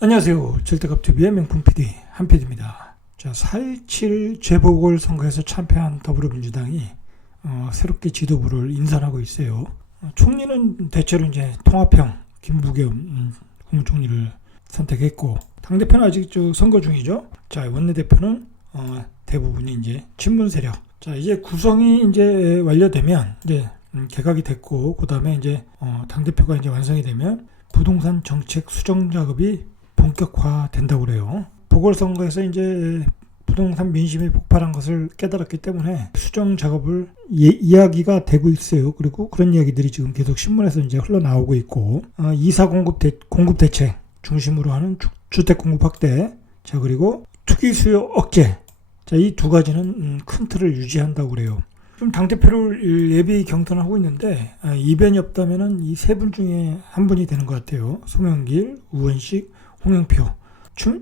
안녕하세요. 절대값TV의 명품 PD 한PD입니다. 자, 4.17 재보궐선거에서 참패한 더불어민주당이 새롭게 지도부를 인선하고 있어요. 총리는 대체로 이제 통합형 김부겸 국무총리를 선택했고, 당대표는 아직 선거 중이죠. 자, 원내대표는 대부분이 이제 친문 세력. 자, 이제 구성이 이제 완료되면 이제 개각이 됐고, 그 다음에 이제 당대표가 이제 완성이 되면 부동산 정책 수정 작업이 본격화된다고 그래요. 보궐선거에서 이제 부동산 민심이 폭발한 것을 깨달았기 때문에 수정 작업을 이야기가 되고 있어요. 그리고 그런 이야기들이 지금 계속 신문에서 이제 흘러나오고 있고, 이사 공급 대책 중심으로 하는 주택 공급 확대, 자, 그리고 투기 수요 억제. 자, 이 두 가지는 큰 틀을 유지한다고 그래요. 지금 당대표를 예비 경선을 하고 있는데, 이변이 없다면은 이 세 분 중에 한 분이 되는 것 같아요. 송영길, 우원식, 홍영표.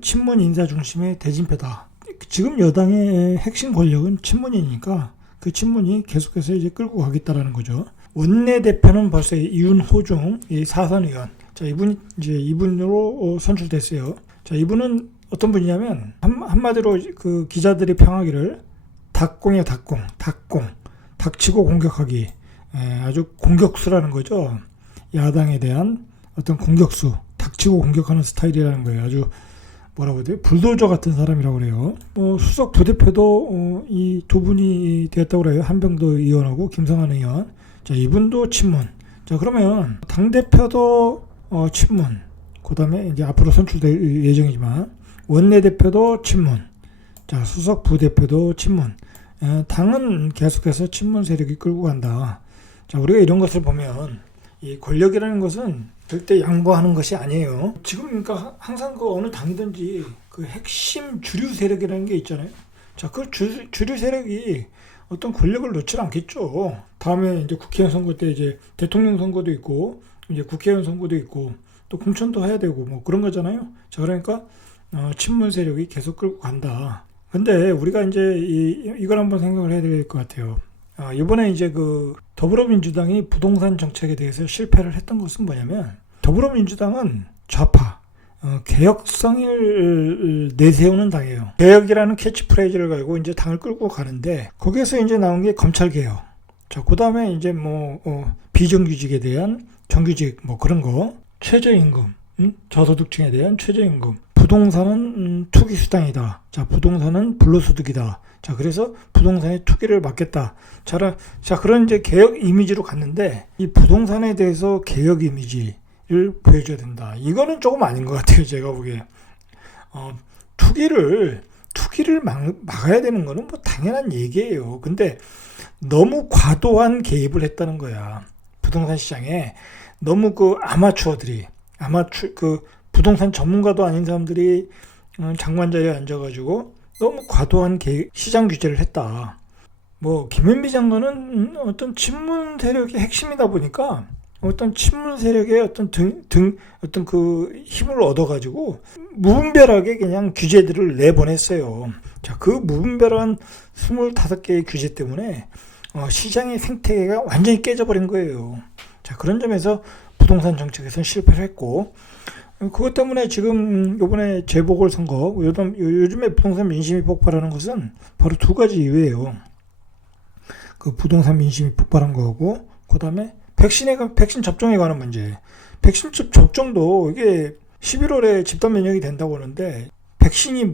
친문 인사 중심의 대진표다. 지금 여당의 핵심 권력은 친문이니까 그 친문이 계속해서 이제 끌고 가겠다라는 거죠. 원내대표는 벌써 이윤호중 사선 의원. 자, 이분으로 선출됐어요. 자, 이분은 어떤 분이냐면 한마디로 그 기자들이 평하기를 닭공이야, 닭공. 닥치고 공격하기. 아주 공격수라는 거죠. 야당에 대한 어떤 공격수. 닥치고 공격하는 스타일이라는 거예요. 아주 뭐라고 해야 돼요? 불도저 같은 사람이라고 그래요. 수석 부대표도 이 두 분이 되었다고 그래요. 한병도 의원하고 김성환 의원. 자, 이분도 친문. 자, 그러면 당대표도 친문. 그 다음에 이제 앞으로 선출될 예정이지만 원내대표도 친문. 자, 수석 부대표도 친문. 당은 계속해서 친문 세력이 끌고 간다. 자, 우리가 이런 것을 보면 이 권력이라는 것은 절대 양보하는 것이 아니에요. 지금 그러니까 항상 그 어느 당이든지 그 핵심 주류 세력이라는 게 있잖아요. 자, 그 주류 세력이 어떤 권력을 놓지 않겠죠. 다음에 이제 국회의원 선거 때 이제 대통령 선거도 있고, 이제 국회의원 선거도 있고, 또 공천도 해야 되고 뭐 그런 거잖아요. 자, 그러니까 친문 세력이 계속 끌고 간다. 근데 우리가 이제 이걸 한번 생각을 해야 될 것 같아요. 이번에 이제 그 더불어민주당이 부동산 정책에 대해서 실패를 했던 것은 뭐냐면, 더불어민주당은 좌파, 개혁성을 내세우는 당이에요. 개혁이라는 캐치프레이즈를 가지고 이제 당을 끌고 가는데, 거기에서 이제 나온 게 검찰개혁. 자, 그 다음에 이제 비정규직에 대한 정규직 그런 거, 최저임금, 저소득층에 대한 최저임금, 부동산은 투기 수단이다. 자, 부동산은 불로소득이다. 자, 그래서 부동산의 투기를 막겠다. 자, 그런 이제 개혁 이미지로 갔는데, 이 부동산에 대해서 개혁 이미지를 보여줘야 된다. 이거는 조금 아닌 것 같아요, 제가 보기에. 투기를 막아야 되는 거는 당연한 얘기예요. 근데 너무 과도한 개입을 했다는 거야. 부동산 시장에 너무 아마추어들이, 부동산 전문가도 아닌 사람들이 장관 자리에 앉아가지고 너무 과도한 시장 규제를 했다. 김현미 장관은 어떤 친문 세력의 핵심이다 보니까 어떤 친문 세력의 어떤 어떤 그 힘을 얻어가지고 무분별하게 그냥 규제들을 내보냈어요. 자, 그 무분별한 25개의 규제 때문에 시장의 생태계가 완전히 깨져버린 거예요. 자, 그런 점에서 부동산 정책에서는 실패를 했고, 그것 때문에 지금 이번에 재보궐선거, 요즘에 부동산 민심이 폭발하는 것은 바로 두 가지 이유예요. 그 부동산 민심이 폭발한 거고, 그 다음에 백신 접종에 관한 문제. 백신 접종도 이게 11월에 집단 면역이 된다고 하는데 백신이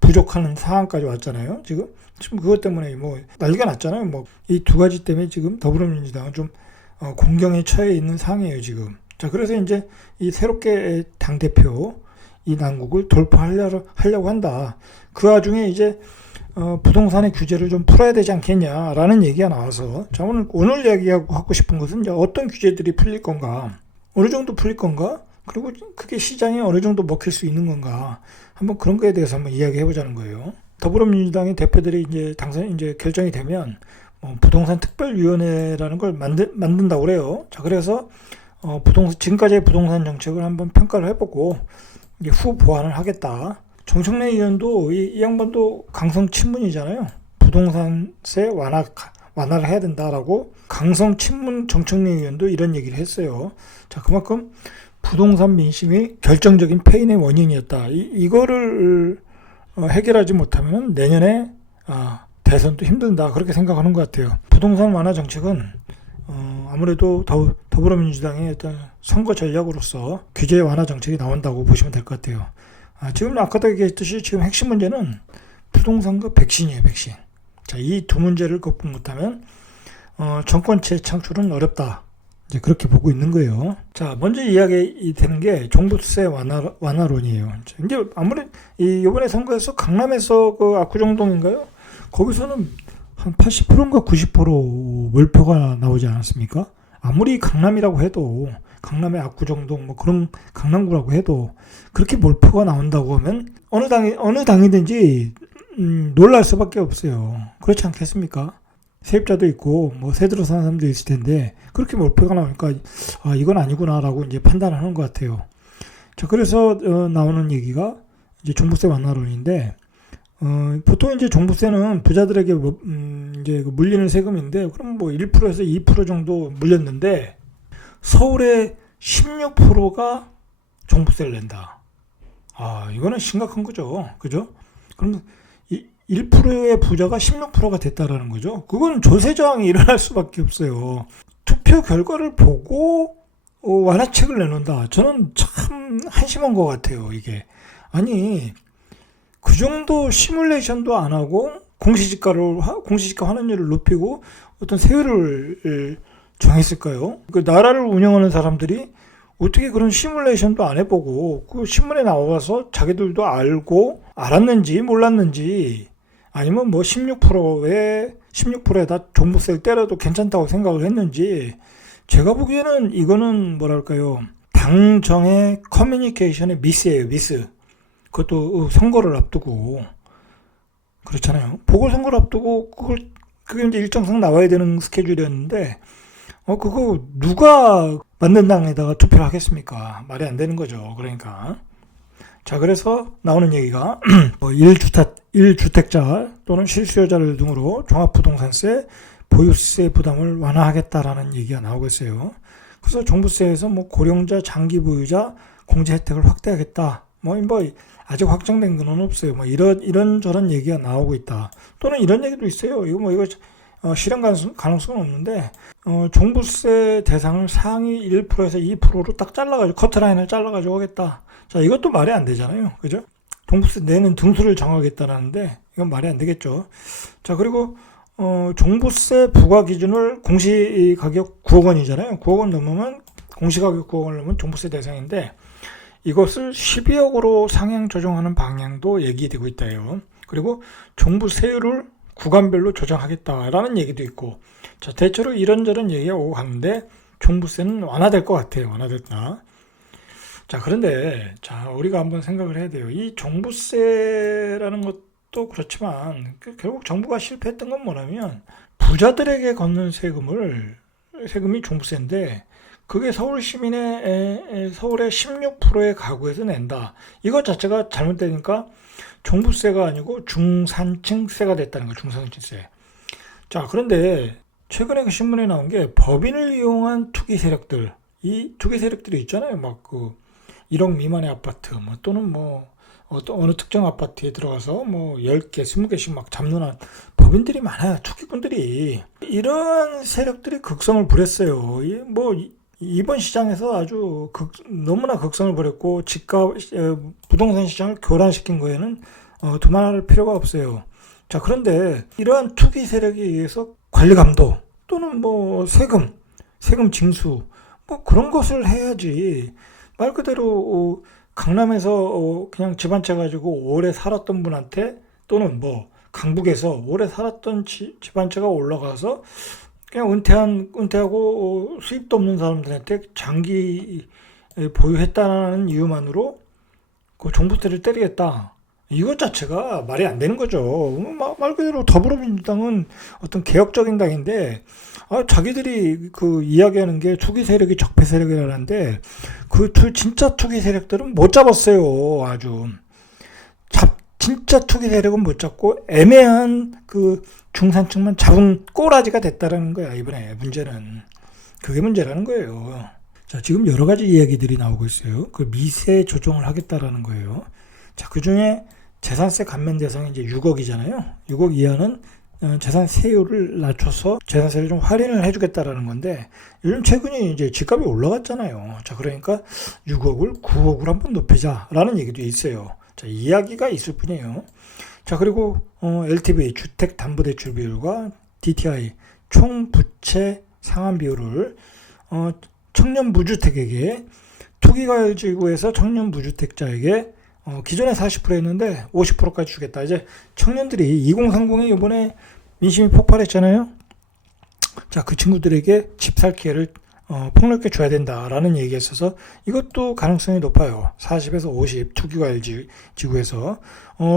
부족한 상황까지 왔잖아요. 지금 그것 때문에 난리가 났잖아요. 이 두 가지 때문에 지금 더불어민주당은 좀 공경에 처해 있는 상황이에요, 지금. 자, 그래서 이제 이 새롭게 당대표 이 난국을 돌파하려고 한다. 그 와중에 이제 부동산의 규제를 좀 풀어야 되지 않겠냐라는 얘기가 나와서, 자, 오늘 이야기하고 싶은 것은 이제 어떤 규제들이 풀릴 건가, 어느 정도 풀릴 건가, 그리고 그게 시장에 어느 정도 먹힐 수 있는 건가, 한번 그런 거에 대해서 한번 이야기해 보자는 거예요. 더불어민주당의 대표들이 이제 결정이 되면 부동산 특별위원회라는 걸 만든다고 그래요. 자, 그래서 지금까지의 부동산 정책을 한번 평가를 해보고 이제 후 보완을 하겠다. 정청래 의원도 이 양반도 강성 친문이잖아요. 부동산세 완화를 해야 된다라고 강성 친문 정청래 의원도 이런 얘기를 했어요. 자, 그만큼 부동산 민심이 결정적인 패인의 원인이었다. 이거를 해결하지 못하면 내년에 대선도 힘든다. 그렇게 생각하는 것 같아요. 부동산 완화 정책은 아무래도 더불어민주당의 어떤 선거 전략으로서 규제 완화 정책이 나온다고 보시면 될 것 같아요. 지금 아까도 얘기했듯이 지금 핵심 문제는 부동산과 백신이에요. 백신. 자, 이 두 문제를 극복 못하면 정권 재창출은 어렵다. 이제 그렇게 보고 있는 거예요. 자, 먼저 이야기 되는 게 종부세 완화론이에요. 이제 아무래도 이번에 선거에서 강남에서 그 압구정동인가요? 거기서는 한 80%인가 90% 몰표가 나오지 않았습니까? 아무리 강남이라고 해도 강남의 압구정동 뭐 그런 강남구라고 해도 그렇게 몰표가 나온다고 하면 어느 당이든지 놀랄 수밖에 없어요. 그렇지 않겠습니까? 세입자도 있고 뭐 새들어 사는 사람도 있을 텐데 그렇게 몰표가 나오니까 이건 아니구나라고 이제 판단하는 것 같아요. 자, 그래서 나오는 얘기가 이제 종부세 완화론인데 보통 이제 종부세는 부자들에게 이제 물리는 세금인데 그럼 뭐 1%에서 2% 정도 물렸는데 서울의 16%가 종부세를 낸다. 이거는 심각한 거죠. 그죠? 그럼 1%의 부자가 16%가 됐다라는 거죠. 그건 조세 저항이 일어날 수밖에 없어요. 투표 결과를 보고 완화책을 내놓는다. 저는 참 한심한 것 같아요. 이게 아니 그 정도 시뮬레이션도 안 하고 공시지가 환원율을 높이고 어떤 세율을 정했을까요? 그 나라를 운영하는 사람들이 어떻게 그런 시뮬레이션도 안 해보고 그 신문에 나와서 자기들도 알았는지 몰랐는지 아니면 뭐 16%에다 종부세를 때려도 괜찮다고 생각을 했는지 제가 보기에는 이거는 뭐랄까요 당정의 커뮤니케이션의 미스예요. 미스. 그것도 선거를 앞두고 그렇잖아요. 보궐선거를 앞두고 그게 이제 일정상 나와야 되는 스케줄이었는데 그거 누가 만든 당에다가 투표를 하겠습니까? 말이 안 되는 거죠. 그러니까 자, 그래서 나오는 얘기가 1주택자 또는 실수요자를 등으로 종합부동산세, 보유세 부담을 완화하겠다라는 얘기가 나오고 있어요. 그래서 종부세에서 뭐 고령자, 장기 보유자 공제 혜택을 확대하겠다. 뭐 아직 확정된 건 없어요. 뭐 이런저런 얘기가 나오고 있다. 또는 이런 얘기도 있어요. 이거 실현 가능성은 없는데 종부세 대상을 상위 1%에서 2%로 딱 잘라가지고 커트라인을 잘라가지고 하겠다. 자, 이것도 말이 안 되잖아요. 그죠? 종부세 내는 등수를 정하겠다라는데 이건 말이 안 되겠죠. 자, 그리고 종부세 부과 기준을 공시가격 9억 원이잖아요. 9억 원 넘으면 공시가격 9억 원을 넘으면 종부세 대상인데 이것을 12억으로 상향 조정하는 방향도 얘기되고 있다요. 그리고 종부세율을 구간별로 조정하겠다라는 얘기도 있고 자, 대체로 이런저런 얘기가 오고 가는데 종부세는 완화될 것 같아요. 완화됐다. 자, 그런데 우리가 한번 생각을 해야 돼요. 이 종부세라는 것도 그렇지만 결국 정부가 실패했던 건 뭐냐면 부자들에게 걷는 세금이 종부세인데 그게 서울 시민의 서울의 16%의 가구에서 낸다. 이것 자체가 잘못되니까 종부세가 아니고 중산층세가 됐다는 거예요. 중산층세. 자, 그런데 최근에 그 신문에 나온 게 법인을 이용한 투기 세력들, 이 투기 세력들이 있잖아요. 막 1억 미만의 아파트, 또는 어느 특정 아파트에 들어가서 10개, 20개씩 막 잡는한 법인들이 많아요. 투기꾼들이. 이런 세력들이 극성을 부렸어요. 이번 시장에서 아주 너무나 극성을 부렸고 부동산 시장을 교란시킨 거에는 두말할 필요가 없어요. 자, 그런데 이러한 투기 세력에 의해서 관리 감독 또는 세금 징수 그런 것을 해야지. 말 그대로 강남에서 그냥 집 한 채 가지고 오래 살았던 분한테 또는 강북에서 오래 살았던 집 한 채가 올라가서 그냥 은퇴하고 수입도 없는 사람들한테 장기 보유했다는 이유만으로 그 종부세를 때리겠다. 이것 자체가 말이 안 되는 거죠. 말 그대로 더불어민주당은 어떤 개혁적인 당인데 자기들이 이야기하는 게 투기 세력이 적폐 세력이라는데 진짜 투기 세력들은 못 잡았어요. 아주 진짜 투기 세력은 못 잡고 애매한 중산층만 잡은 꼬라지가 됐다라는 거야. 이번에 문제는 그게 문제라는 거예요. 자, 지금 여러 가지 이야기들이 나오고 있어요. 그 미세 조정을 하겠다라는 거예요. 자, 그 중에 재산세 감면 대상이 이제 6억이잖아요. 6억 이하는 재산세율을 낮춰서 재산세를 좀 할인을 해주겠다라는 건데, 요즘 최근에 이제 집값이 올라갔잖아요. 자, 그러니까 6억을 9억으로 한번 높이자라는 얘기도 있어요. 자, 이야기가 있을 뿐이에요. 자, 그리고 LTV 주택담보대출 비율과 DTI 총 부채 상환 비율을 청년 무주택에게, 투기과열지구에서 청년 무주택자에게 기존에 40%였는데 50%까지 주겠다. 이제 청년들이 2030에 이번에 민심이 폭발했잖아요. 자, 그 친구들에게 집 살 기회를 폭넓게 줘야 된다라는 얘기가 있어서 이것도 가능성이 높아요. 40에서 50 투기과열지구에서,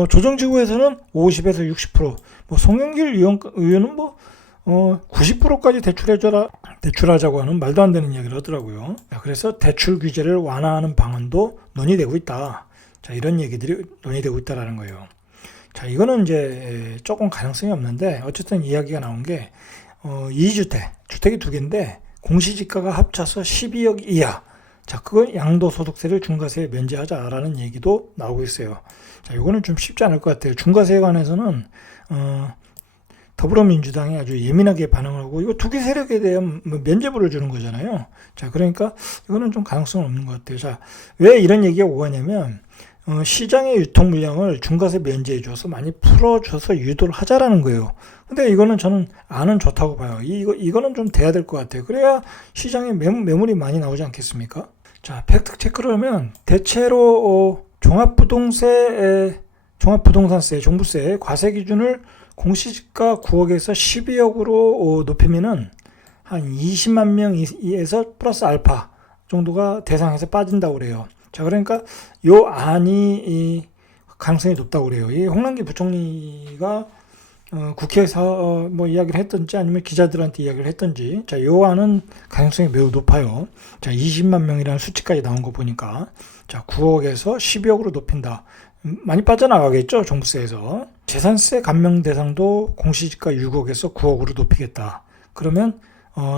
조정지구에서는 50에서 60%, 뭐 송영길 의원은 뭐 90%까지 대출하자고 하는 말도 안 되는 이야기를 하더라고요. 그래서 대출 규제를 완화하는 방안도 논의되고 있다. 자, 이런 얘기들이 논의되고 있다라는 거예요. 자, 이거는 이제 조금 가능성이 없는데, 어쨌든 이야기가 나온 게 2주택, 주택이 두 개인데 공시지가가 합쳐서 12억 이하. 자, 그건 양도소득세를 중과세에 면제하자라는 얘기도 나오고 있어요. 자, 이거는 좀 쉽지 않을 것 같아요. 중과세에 관해서는 더불어민주당이 아주 예민하게 반응을 하고, 이거 투기 세력에 대한 면제부를 주는 거잖아요. 자, 그러니까 이거는 좀 가능성 없는 것 같아요. 자, 왜 이런 얘기가 오가냐면, 시장의 유통 물량을 중과세 면제해줘서 많이 풀어줘서 유도를 하자라는 거예요. 근데 이거는 저는 안은 좋다고 봐요. 이거는 좀 돼야 될 것 같아요. 그래야 시장에 매물이 많이 나오지 않겠습니까? 자, 팩트 체크를 하면 대체로 종합부동산세, 종부세 과세 기준을 공시지가 9억에서 12억으로 높이면은 한 20만 명에서 플러스 알파 정도가 대상에서 빠진다고 그래요. 자, 그러니까 요 안이 가능성이 높다고 그래요. 이 홍남기 부총리가 국회에서 뭐 이야기를 했던지 아니면 기자들한테 이야기를 했던지, 자, 요 안은 가능성이 매우 높아요. 자, 20만 명이라는 수치까지 나온 거 보니까, 자, 9억에서 12억으로 높인다. 많이 빠져나가겠죠, 종부세에서. 재산세 감면 대상도 공시지가 6억에서 9억으로 높이겠다. 그러면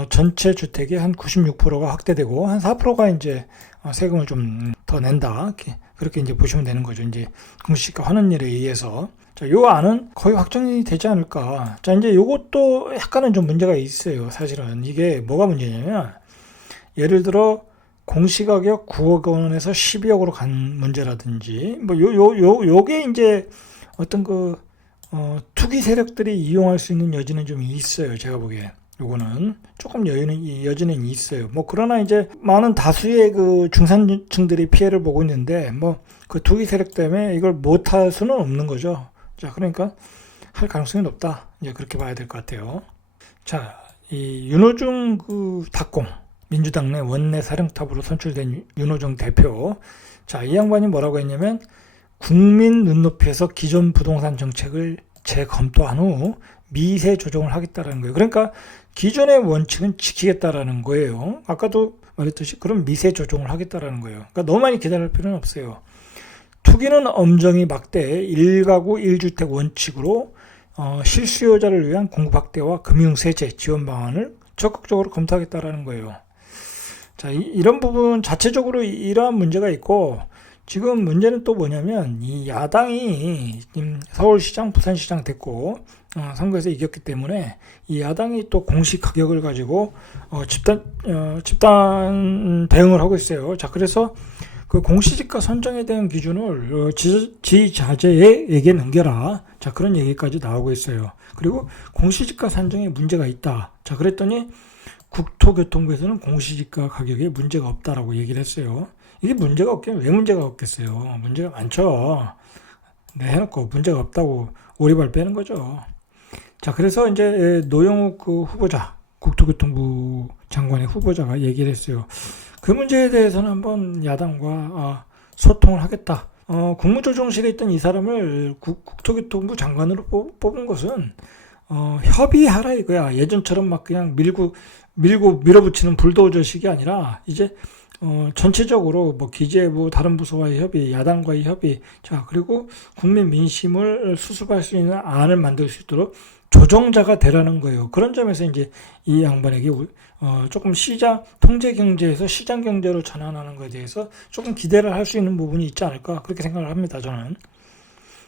전체 주택의 한 96%가 확대되고 한 4%가 이제 세금을 좀 더 낸다. 그렇게 이제 보시면 되는 거죠. 이제 공시지가 환원율에 의해서. 자, 요 안은 거의 확정이 되지 않을까. 자, 이제 요것도 약간은 좀 문제가 있어요. 사실은 이게 뭐가 문제냐면, 예를 들어 공시가격 9억 원에서 12억으로 간 문제라든지, 뭐 요게 이제 어떤 투기 세력들이 이용할 수 있는 여지는 좀 있어요. 제가 보기에. 요거는 조금 여지는 있어요. 뭐, 그러나 이제 많은 다수의 그 중산층들이 피해를 보고 있는데, 뭐, 그 투기 세력 때문에 이걸 못할 수는 없는 거죠. 자, 그러니까 할 가능성이 높다. 이제 그렇게 봐야 될 것 같아요. 자, 이 윤호중 닭공, 민주당 내 원내 사령탑으로 선출된 윤호중 대표. 자, 이 양반이 뭐라고 했냐면, 국민 눈높이에서 기존 부동산 정책을 재검토한 후 미세 조정을 하겠다라는 거예요. 그러니까 기존의 원칙은 지키겠다라는 거예요. 아까도 말했듯이 그럼 미세 조정을 하겠다라는 거예요. 그러니까 너무 많이 기다릴 필요는 없어요. 투기는 엄정히 막대 1가구 1주택 원칙으로 실수요자를 위한 공급 확대와 금융세제 지원 방안을 적극적으로 검토하겠다라는 거예요. 자, 이런 부분 자체적으로 이러한 문제가 있고, 지금 문제는 또 뭐냐면, 이 야당이 서울시장, 부산시장 됐고 선거에서 이겼기 때문에 이 야당이 또 공시 가격을 가지고 집단 대응을 하고 있어요. 자, 그래서 그 공시지가 선정에 대한 기준을 지자체에게 넘겨라. 자, 그런 얘기까지 나오고 있어요. 그리고 공시지가 산정에 문제가 있다. 자, 그랬더니 국토교통부에서는 공시지가 가격에 문제가 없다라고 얘기를 했어요. 이게 문제가 없겠어요? 왜 문제가 없겠어요? 문제가 많죠. 네, 해놓고 문제가 없다고 오리발 빼는 거죠. 자, 그래서 이제 노영욱 후보자, 국토교통부 장관의 후보자가 얘기를 했어요. 그 문제에 대해서는 한번 야당과 소통을 하겠다. 국무조정실에 있던 이 사람을 국토교통부 장관으로 뽑은 것은 협의하라 이거야. 예전처럼 막 그냥 밀고 밀어붙이는 불도저식이 아니라 이제 전체적으로 뭐 기재부 다른 부서와의 협의, 야당과의 협의, 자, 그리고 국민 민심을 수습할 수 있는 안을 만들 수 있도록 조정자가 되라는 거예요. 그런 점에서 이제 이 양반에게 조금 시장 통제 경제에서 시장 경제로 전환하는 것에 대해서 조금 기대를 할 수 있는 부분이 있지 않을까 그렇게 생각을 합니다. 저는.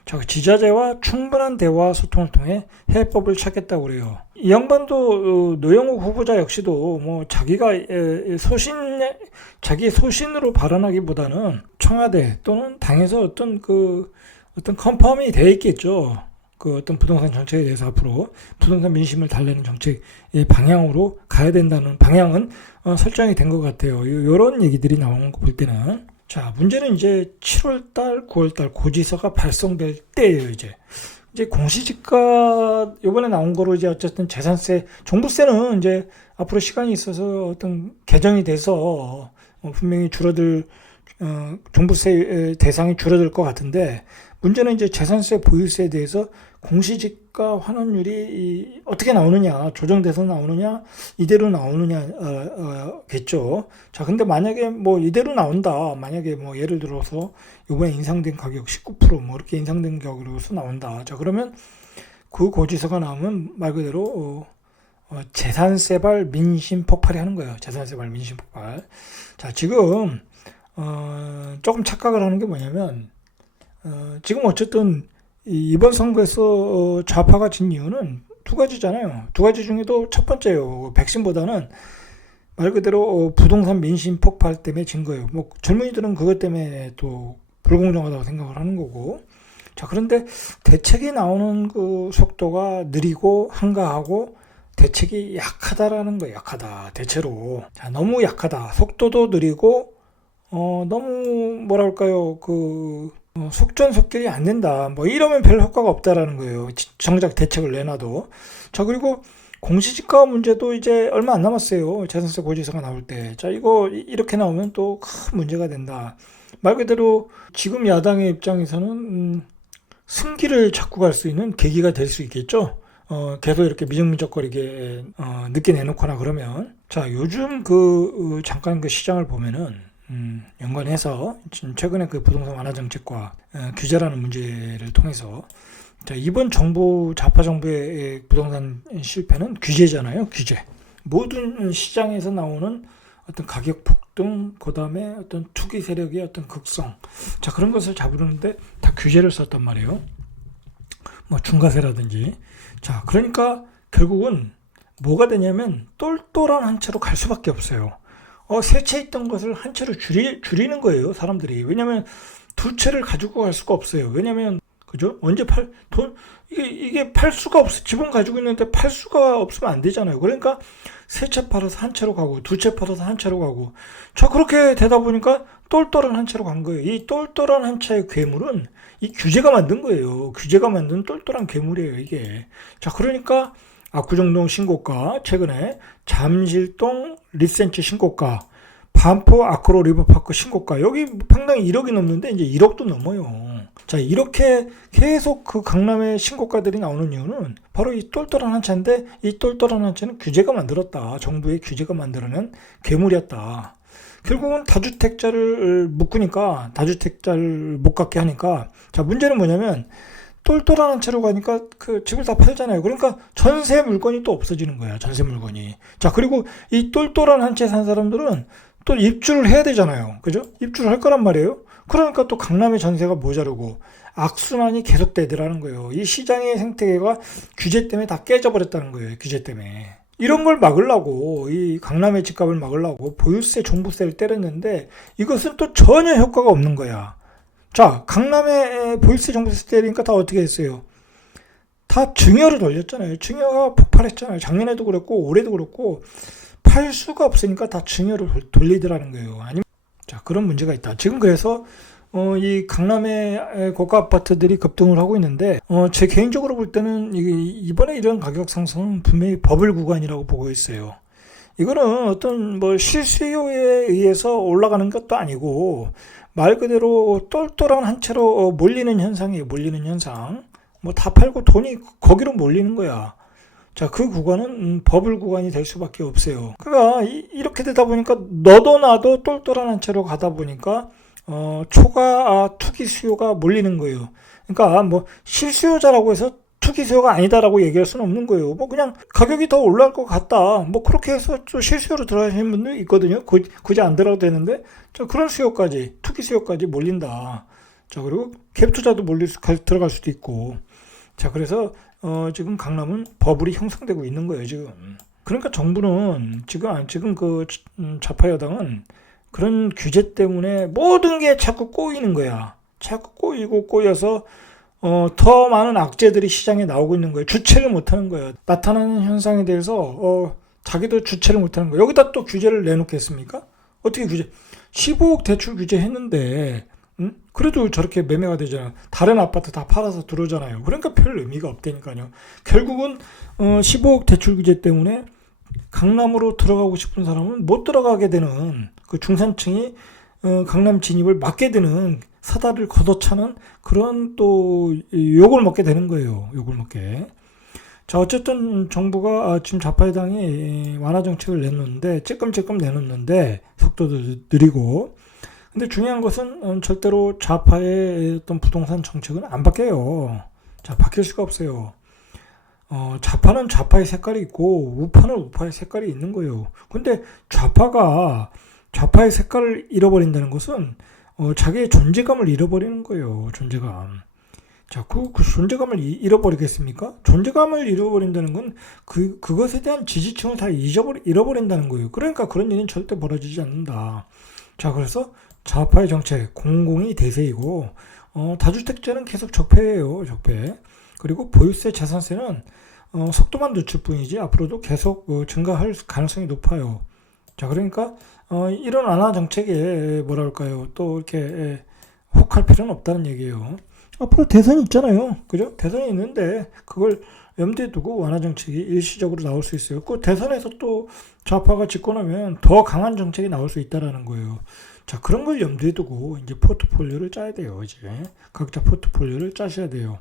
자, 지자체와 충분한 대화 소통을 통해 해법을 찾겠다고 그래요. 이 양반도 노영욱 후보자 역시도 뭐 자기가 자기 소신으로 발언하기보다는 청와대 또는 당에서 어떤 컨펌이 돼 있겠죠. 그 어떤 부동산 정책에 대해서 앞으로 부동산 민심을 달래는 정책의 방향으로 가야 된다는 방향은 설정이 된 것 같아요. 이런 얘기들이 나오는 거 볼 때는. 자, 문제는 이제 7월달, 9월달 고지서가 발송될 때예요, 이제. 이제 공시지가 요번에 나온 거로 이제 어쨌든 재산세, 종부세는 이제 앞으로 시간이 있어서 어떤 개정이 돼서 분명히 종부세 대상이 줄어들 것 같은데 문제는 이제 재산세, 보유세에 대해서 공시지가 환원율이 어떻게 나오느냐, 조정돼서 나오느냐, 이대로 나오느냐겠죠. 자, 근데 만약에 뭐 이대로 나온다, 만약에 뭐 예를 들어서 이번에 인상된 가격 19% 뭐 이렇게 인상된 가격으로서 나온다. 자, 그러면 그 고지서가 나오면 말 그대로 재산세발 민심 폭발이 하는 거예요. 재산세발 민심 폭발. 자, 지금 조금 착각을 하는 게 뭐냐면 지금 어쨌든 이번 선거에서 좌파가 진 이유는 두 가지잖아요. 두 가지 중에도 첫 번째요. 백신보다는 말 그대로 부동산 민심 폭발 때문에 진 거예요. 뭐 젊은이들은 그것 때문에 또 불공정하다고 생각을 하는 거고. 자, 그런데 대책이 나오는 그 속도가 느리고 한가하고 대책이 약하다라는 거예요. 약하다. 대체로. 자, 너무 약하다. 속도도 느리고 너무 뭐랄까요. 속전속결이 안 된다. 뭐 이러면 별 효과가 없다라는 거예요. 정작 대책을 내놔도. 자, 그리고 공시지가 문제도 이제 얼마 안 남았어요. 재산세 고지서가 나올 때. 자, 이거 이렇게 나오면 또 큰 문제가 된다. 말 그대로 지금 야당의 입장에서는 승기를 찾고 갈 수 있는 계기가 될 수 있겠죠. 계속 이렇게 미적미적거리게 늦게 내놓거나 그러면. 자, 요즘 잠깐 시장을 보면은 연관해서 최근에 그 부동산 완화 정책과 규제라는 문제를 통해서 자, 이번 좌파 정부의 부동산 실패는 규제잖아요. 규제. 모든 시장에서 나오는 어떤 가격 폭등, 그 다음에 어떤 투기 세력의 어떤 극성, 자, 그런 것을 잡으려는데 다 규제를 썼단 말이에요. 뭐 중과세라든지. 자, 그러니까 결국은 뭐가 되냐면 똘똘한 한 채로 갈 수밖에 없어요. 세 채 있던 것을 한 채로 줄이는 거예요, 사람들이. 왜냐면 두 채를 가지고 갈 수가 없어요. 왜냐면, 그죠? 언제 이게 팔 수가 없어. 지분 가지고 있는데 팔 수가 없으면 안 되잖아요. 그러니까 세 채 팔아서 한 채로 가고, 두 채 팔아서 한 채로 가고. 자, 그렇게 되다 보니까 똘똘한 한 채로 간 거예요. 이 똘똘한 한 채의 괴물은 이 규제가 만든 거예요. 규제가 만든 똘똘한 괴물이에요, 이게. 자, 그러니까 압구정동 신고가, 최근에 잠실동 리센치 신고가, 반포 아크로 리버파크 신고가, 여기 평당이 1억이 넘는데 이제 1억도 넘어요. 자, 이렇게 계속 그 강남의 신고가들이 나오는 이유는 바로 이 똘똘한 한 채인데, 이 똘똘한 한 채는 규제가 만들었다. 정부의 규제가 만들어낸 괴물이었다. 결국은 다주택자를 묶으니까, 다주택자를 못 갖게 하니까, 자, 문제는 뭐냐면 똘똘한 한 채로 가니까 그 집을 다 팔잖아요. 그러니까 전세 물건이 또 없어지는 거야. 전세 물건이. 자, 그리고 이 똘똘한 한 채 산 사람들은 또 입주를 해야 되잖아요. 그죠? 입주를 할 거란 말이에요. 그러니까 또 강남의 전세가 모자르고 악순환이 계속되더라는 거예요. 이 시장의 생태계가 규제 때문에 다 깨져버렸다는 거예요. 규제 때문에. 이런 걸 막으려고, 이 강남의 집값을 막으려고 보유세, 종부세를 때렸는데 이것은 또 전혀 효과가 없는 거야. 자, 강남에 보유세, 종부세 때리니까 다 어떻게 했어요? 다 증여를 돌렸잖아요. 증여가 폭발했잖아요. 작년에도 그랬고 올해도 그렇고 팔 수가 없으니까 다 증여를 돌리더라는 거예요. 아니면 자, 그런 문제가 있다. 지금 그래서 이 강남의 고가 아파트들이 급등을 하고 있는데 제 개인적으로 볼 때는 이번에 이런 가격 상승은 분명히 버블 구간이라고 보고 있어요. 이거는 어떤 뭐 실수요에 의해서 올라가는 것도 아니고 말 그대로 똘똘한 한 채로 몰리는 현상이에요. 몰리는 현상. 뭐 다 팔고 돈이 거기로 몰리는 거야. 자, 그 구간은 버블 구간이 될 수밖에 없어요. 그러니까 이렇게 되다 보니까 너도 나도 똘똘한 한 채로 가다 보니까 초과 투기 수요가 몰리는 거예요. 그러니까 뭐 실수요자라고 해서 투기 수요가 아니다라고 얘기할 수는 없는 거예요. 뭐 그냥 가격이 더 올라갈 것 같다. 뭐 그렇게 해서 또 실수요로 들어가시는 분도 있거든요. 굳이 안 들어가도 되는데 자, 그런 수요까지 투기 수요까지 몰린다. 자, 그리고 갭 투자도 들어갈 수도 있고. 자, 그래서 지금 강남은 버블이 형성되고 있는 거예요, 지금. 그러니까 정부는 지금 그 좌파 여당은 그런 규제 때문에 모든 게 자꾸 꼬이는 거야. 자꾸 꼬여서 더 많은 악재들이 시장에 나오고 있는 거예요. 주체를 못하는 거예요. 나타나는 현상에 대해서 자기도 주체를 못하는 거예요. 여기다 또 규제를 내놓겠습니까? 어떻게 규제? 15억 대출 규제했는데 그래도 저렇게 매매가 되잖아요. 다른 아파트 다 팔아서 들어오잖아요. 그러니까 별 의미가 없다니까요. 결국은 15억 대출 규제 때문에 강남으로 들어가고 싶은 사람은 못 들어가게 되는 그 중산층이 강남 진입을 막게 되는 사다를 걷어차는 그런 또 욕을 먹게 되는 거예요. 욕을 먹게. 자, 어쨌든 정부가 지금 좌파여당이 완화 정책을 내놓는데 찔끔찔끔 내놓는데 속도도 느리고 근데 중요한 것은 절대로 좌파의 어떤 부동산 정책은 안 바뀌어요. 자, 바뀔 수가 없어요. 좌파는 좌파의 색깔이 있고 우파는 우파의 색깔이 있는 거예요. 근데 좌파의 색깔을 잃어버린다는 것은 자기의 존재감을 잃어버리는 거예요. 존재감. 자, 그 존재감을 잃어버리겠습니까? 존재감을 잃어버린다는 건 그것에 대한 지지층을 다 잃어버린다는 거예요. 그러니까 그런 일은 절대 벌어지지 않는다. 자, 그래서 좌파의 정책 공공이 대세이고 다주택자는 계속 적폐예요. 적폐. 그리고 보유세, 재산세는 속도만 늦출 뿐이지 앞으로도 계속 증가할 가능성이 높아요. 자, 그러니까 이런 완화 정책에 뭐랄까요? 또 이렇게 혹할 필요는 없다는 얘기예요. 앞으로 대선이 있잖아요. 그죠? 대선이 있는데 그걸 염두에 두고 완화 정책이 일시적으로 나올 수 있어요. 그 대선에서 또 좌파가 집권하면 더 강한 정책이 나올 수 있다라는 거예요. 자, 그런 걸 염두에 두고 이제 포트폴리오를 짜야 돼요. 이제 각자 포트폴리오를 짜셔야 돼요.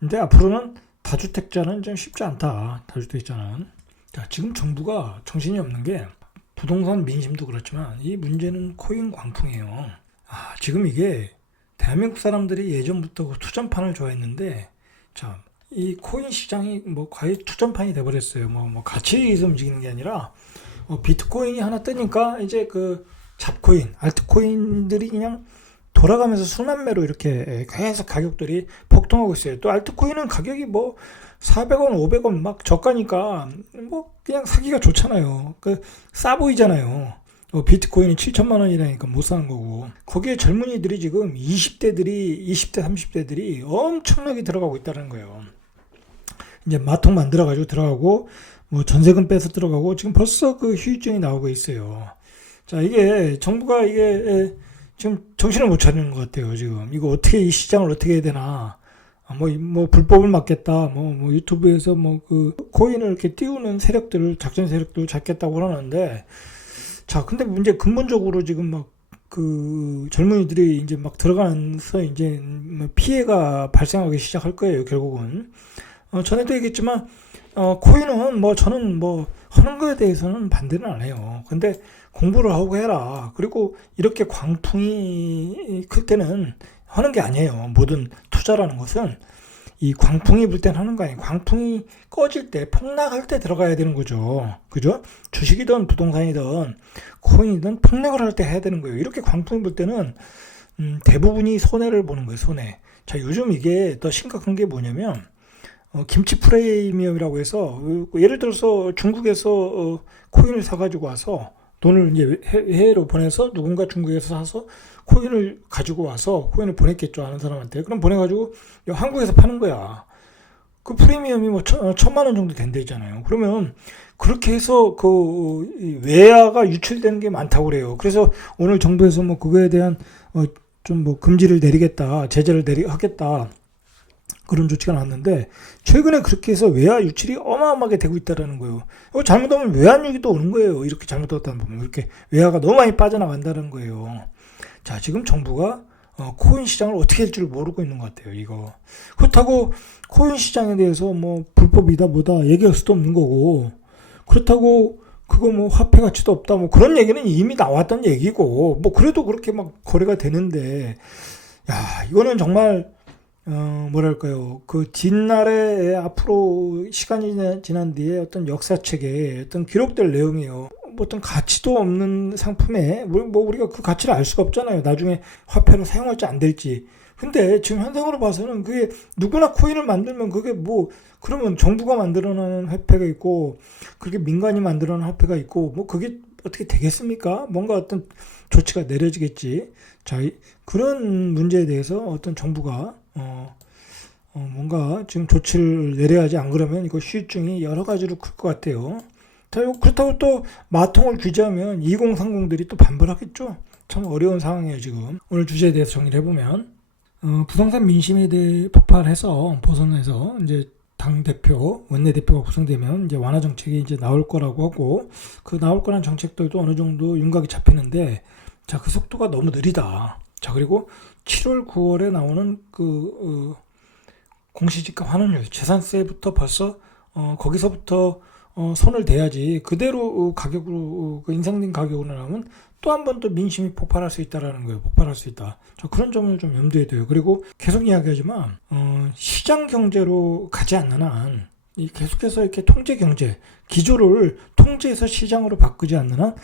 근데 앞으로는 다주택자는 좀 쉽지 않다. 다주택자는. 자, 지금 정부가 정신이 없는 게 부동산 민심도 그렇지만 이 문제는 코인 광풍이에요. 지금 이게 대한민국 사람들이 예전부터 그 투전판을 좋아했는데 자, 이 코인 시장이 뭐 거의 투전판이 돼버렸어요. 뭐 가치에 의해서 움직이는 게 아니라 비트코인이 하나 뜨니까 이제 그 잡코인, 알트코인들이 그냥 돌아가면서 순환매로 이렇게 계속 가격들이 폭등하고 있어요. 또 알트코인은 가격이 뭐 400원, 500원 막 저가니까 뭐 그냥 사기가 좋잖아요. 싸 보이잖아요. 비트코인이 7천만 원이라니까 못 사는 거고. 거기에 젊은이들이 지금 20대, 30대들이 엄청나게 들어가고 있다는 거예요. 이제 마통 만들어가지고 들어가고 뭐 전세금 빼서 들어가고 지금 벌써 그 후유증이 나오고 있어요. 자, 이게 정부가 이게 지금 정신을 못 차리는 것 같아요. 지금 이거 어떻게 이 시장을 어떻게 해야 되나? 뭐 불법을 막겠다. 뭐 유튜브에서 그 코인을 이렇게 띄우는 작전 세력들을 잡겠다고 그러는데, 자, 근데 문제 근본적으로 지금 막 그 젊은이들이 이제 막 들어가면서 이제 피해가 발생하기 시작할 거예요. 결국은. 전에도 얘기했지만 코인은 저는 하는 거에 대해서는 반대는 안 해요. 근데 공부를 하고 해라. 그리고 이렇게 광풍이 클 때는 하는 게 아니에요. 모든 투자라는 것은 이 광풍이 불 때는 하는 거 아니에요. 광풍이 꺼질 때, 폭락할 때 들어가야 되는 거죠. 그죠? 주식이든 부동산이든 코인이든 폭락을 할 때 해야 되는 거예요. 이렇게 광풍이 불 때는 대부분이 손해를 보는 거예요. 손해. 자, 요즘 이게 더 심각한 게 뭐냐면 김치 프리미엄이라고 해서 예를 들어서 중국에서 코인을 사가지고 와서 돈을 이제 해외로 보내서 누군가 중국에서 사서 코인을 가지고 와서 코인을 보냈겠죠. 아는 사람한테. 그럼 보내가지고 한국에서 파는 거야. 그 프리미엄이 1,000만 원 정도 된다잖아요. 그러면 그렇게 해서 그 외화가 유출되는 게 많다고 그래요. 그래서 오늘 정부에서 그거에 대한 좀 금지를 내리겠다, 제재를 하겠다. 그런 조치가 나왔는데 최근에 그렇게 해서 외화 유출이 어마어마하게 되고 있다는 거예요. 잘못하면 외환위기도 오는 거예요. 이렇게 잘못하다 보면 이렇게 외화가 너무 많이 빠져나간다는 거예요. 자, 지금 정부가 코인 시장을 어떻게 할 줄 모르고 있는 것 같아요. 이거. 그렇다고 코인 시장에 대해서 불법이다 뭐다 얘기할 수도 없는 거고, 그렇다고 그거 화폐 가치도 없다 그런 얘기는 이미 나왔던 얘기고, 그래도 그렇게 막 거래가 되는데, 야, 이거는 정말 뭐랄까요, 그 진날에 앞으로 시간이 지난 뒤에 어떤 역사책에 어떤 기록될 내용이에요. 뭐 어떤 가치도 없는 상품에 뭐 우리가 그 가치를 알 수가 없잖아요. 나중에 화폐로 사용할지 안 될지. 근데 지금 현상으로 봐서는 그게 누구나 코인을 만들면 그게 뭐 그러면 정부가 만들어내는 화폐가 있고 그게 민간이 만들어내는 화폐가 있고 뭐 그게 어떻게 되겠습니까? 뭔가 어떤 조치가 내려지겠지. 자, 그런 문제에 대해서 어떤 정부가 뭔가 지금 조치를 내려야 하지, 안 그러면 이거 후유증이 여러 가지로 클 것 같아요. 자, 그렇다고 또 마통을 규제하면 2030들이 또 반발하겠죠. 참 어려운 상황이에요, 지금. 오늘 주제에 대해서 정리를 해보면, 부동산 민심에 대해 폭발해서 보선에서 이제 당대표, 원내대표가 구성되면 이제 완화 정책이 이제 나올 거라고 하고, 그 나올 거란 정책들도 어느 정도 윤곽이 잡히는데, 자, 그 속도가 너무 느리다. 자, 그리고 7월, 9월에 나오는 공시지가 환원율, 재산세부터 벌써 거기서부터 손을 대야지 그대로 가격으로 인상된 가격으로 나오면 또 한 번 또 민심이 폭발할 수 있다라는 거예요. 폭발할 수 있다. 자, 그런 점을 좀 염두에 둬요. 그리고 계속 이야기하지만 시장 경제로 가지 않는 한 계속해서 이렇게 통제 경제 기조를 통제해서 시장으로 바꾸지 않는 한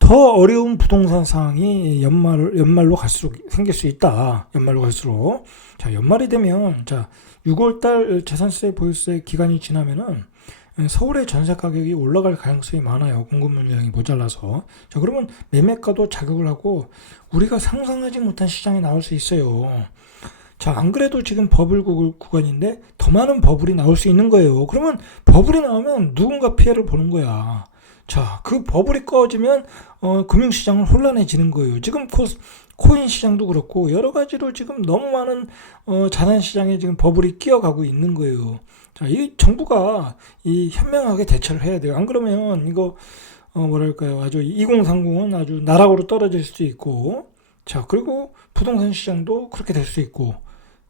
더 어려운 부동산 상황이 연말로 갈수록 생길 수 있다. 연말로 갈수록. 자, 연말이 되면, 자, 6월달 재산세, 보유세 기간이 지나면은 서울의 전세 가격이 올라갈 가능성이 많아요. 공급 물량이 모자라서. 자, 그러면 매매가도 자극을 하고 우리가 상상하지 못한 시장이 나올 수 있어요. 자, 안 그래도 지금 버블 구간인데 더 많은 버블이 나올 수 있는 거예요. 그러면 버블이 나오면 누군가 피해를 보는 거야. 자, 그 버블이 꺼지면 금융시장은 혼란해지는 거예요. 지금 코인 시장도 그렇고 여러 가지로 지금 너무 많은 자산 시장에 지금 버블이 끼어가고 있는 거예요. 자, 이 정부가 이 현명하게 대처를 해야 돼요. 안 그러면 이거 뭐랄까요, 아주 2030은 아주 나락으로 떨어질 수도 있고, 자, 그리고 부동산 시장도 그렇게 될 수 있고,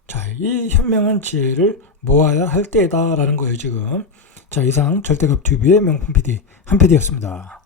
자, 이 현명한 지혜를 모아야 할 때다라는 거예요, 지금. 자, 이상 절대값TV의 명품 PD 한PD였습니다.